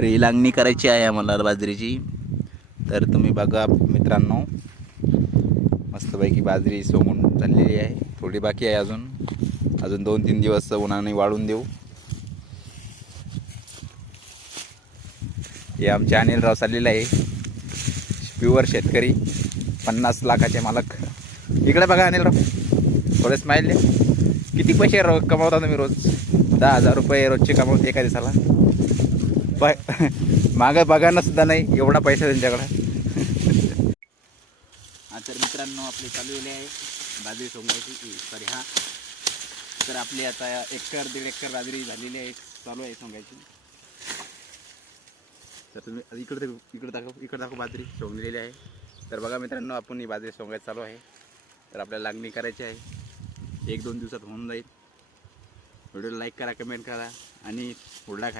तर ही लागणी करायची आहे आम्हाला बाजरीची. तर तुम्ही बघा मित्रांनो, मस्तपैकी बाजरी सोंगून झालेली आहे. थोडी बाकी आहे अजून 2-3 दिवस उन्हाने वाळून देऊ. हे आमचे अनिलराव चाललेले आहे, प्युअर शेतकरी, 50 लाखाचे मालक. इकडे बघा अनिलराव, थोडे स्माईल द्या. किती पैसे कमावता तुम्ही रोज? 10,000 रुपये रोजचे कमावते एका दिवसाला. मागं बघायला सुद्धा नाही एवढा पैसा त्यांच्याकडं. हा तर मित्रांनो, आपली चालवलेली आहे बाजरी सोंगायची. सॉरी हा, तर आपली आता 1-1.5 एकर बाजरी झालेली आहे, चालू आहे सोंगायची. तर तुम्ही इकडे दाखव बाजरी सोंगलेली आहे. तर बघा मित्रांनो, आपण ही बाजरी सोंगायची चालू आहे. तर आपल्याला लागणी करायची आहे, 1-2 दिवसात होऊन जाईल. व्हिडिओला लाईक करा, कमेंट करा आणि हुरडा खाण्या